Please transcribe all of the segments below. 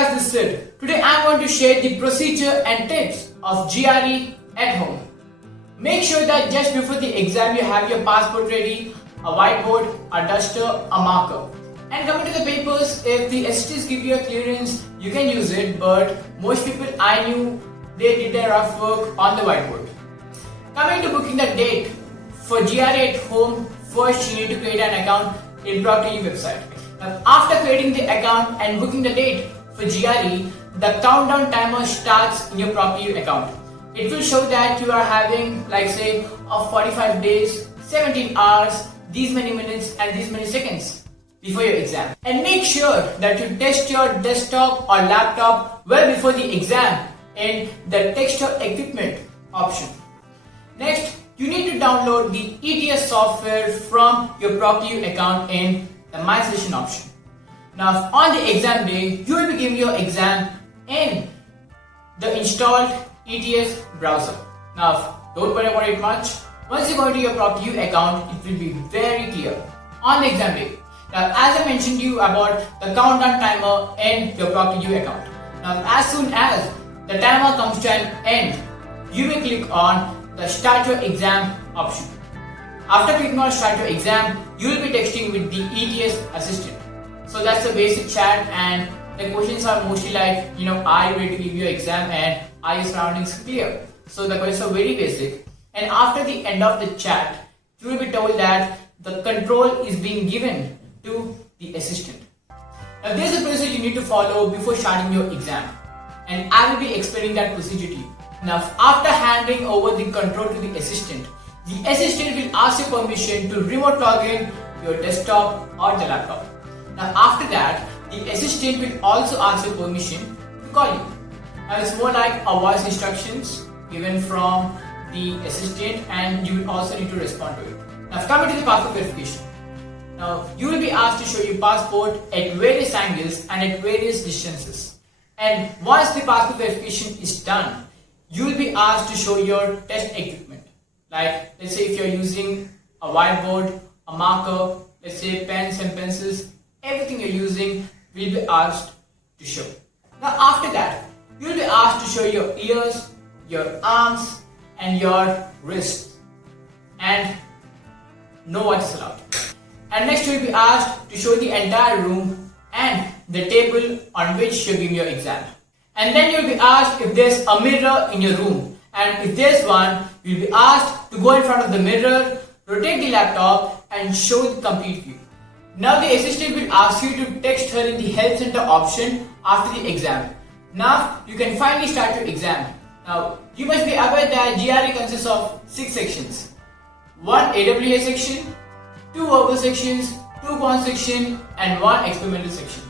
guys, this is Sid. Today I am going to share the procedure and tips of GRE at home. Make sure that just before the exam you have your passport ready, a whiteboard, a duster, a marker. And coming to the papers, if the STs give you a clearance, you can use it, but most people I knew, they did their rough work on the whiteboard. Coming to booking the date for GRE at home, first you need to create an account in ProctorU website. Now, after creating the account and booking the date for GRE, the countdown timer starts in your ProctorU account. It will show that you are having, like say, of 45 days, 17 hours, these many minutes and these many seconds before your exam. And make sure that you test your desktop or laptop well before the exam in the test your equipment option. Next, you need to download the ETS software from your ProctorU account in the My Session option. Now, on the exam day, you will be giving your exam in the installed ETS browser. Now, don't worry about it much. Once you go into your ProctorU account, it will be very clear on the exam day. Now, as I mentioned to you about the countdown timer in your ProctorU account. Now, as soon as the timer comes to an end, you will click on the Start Your Exam option. After clicking on Start Your Exam, you will be texting with the ETS assistant. So that's the basic chat, and the questions are mostly like, are you ready to give your exam and are your surroundings clear? So the questions are very basic. And after the end of the chat, you will be told that the control is being given to the assistant. Now there's a procedure you need to follow before starting your exam, and I will be explaining that procedure to you. Now after handing over the control to the assistant will ask you permission to remote log in your desktop or the laptop. Now after that, the assistant will also ask you permission to call you. Now it's more like a voice instructions given from the assistant, and you will also need to respond to it. Now coming to the passport verification. Now you will be asked to show your passport at various angles and at various distances. And once the passport verification is done, you will be asked to show your test equipment. Like, let's say if you're using a whiteboard, a marker, let's say pens and pencils, everything you're using will be asked to show. Now after that, you will be asked to show your ears, your arms and your wrists, and no watch is allowed. And next you will be asked to show the entire room and the table on which you're giving your exam. And then you will be asked if there's a mirror in your room, and if there's one, you'll be asked to go in front of the mirror, rotate the laptop and show the complete view. Now the assistant will ask you to text her in the help center option after the exam. Now you can finally start your exam. Now you must be aware that GRE consists of 6 sections. 1 AWA section, 2 verbal sections, 2 quant section and 1 experimental section.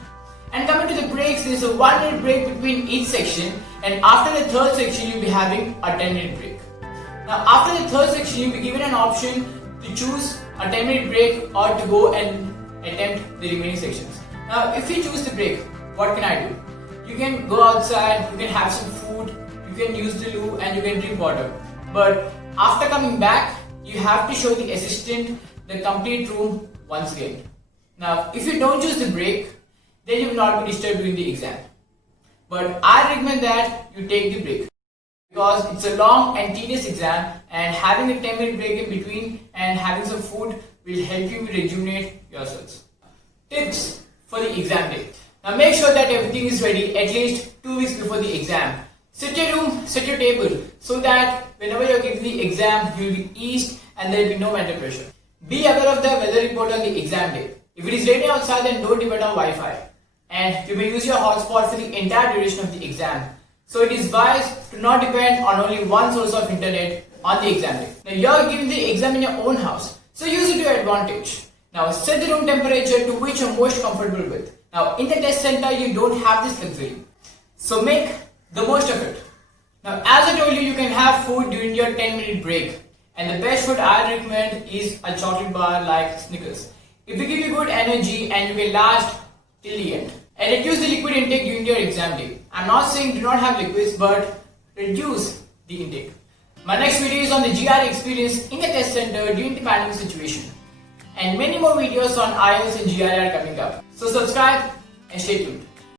And coming to the breaks, there is a 1-minute break between each section, and after the third section you'll be having a 10-minute break. Now after the third section you'll be given an option to choose a 10-minute break or to go and attempt the remaining sections. Now if you choose the break, what can I do? You can go outside, you can have some food, you can use the loo and you can drink water. But after coming back, you have to show the assistant the complete room once again. Now if you don't choose the break, then you will not be disturbed during the exam. But I recommend that you take the break, because it's a long and tedious exam, and having a 10-minute break in between and having some food will help you rejuvenate yourselves. Tips for the exam day. Now make sure that everything is ready at least 2 weeks before the exam. Set your room, set your table, so that whenever you're giving the exam, you will be eased and there will be no mental pressure. Be aware of the weather report on the exam day. If it is raining outside, then don't depend on Wi-Fi. And you may use your hotspot for the entire duration of the exam. So it is wise to not depend on only one source of internet on the exam day. Now you are giving the exam in your own house, so use it to your advantage. Now set the room temperature to which you're most comfortable with. Now in the test center you don't have this luxury, so make the most of it. Now as I told you, you can have food during your 10-minute break, and the best food I recommend is a chocolate bar like Snickers. It will give you good energy and you will last till the end. And reduce the liquid intake during your exam day. I'm not saying do not have liquids, but reduce the intake. My next video is on the GRE experience in the test center during the pandemic situation. And many more videos on IELTS and GRE are coming up. So subscribe and stay tuned.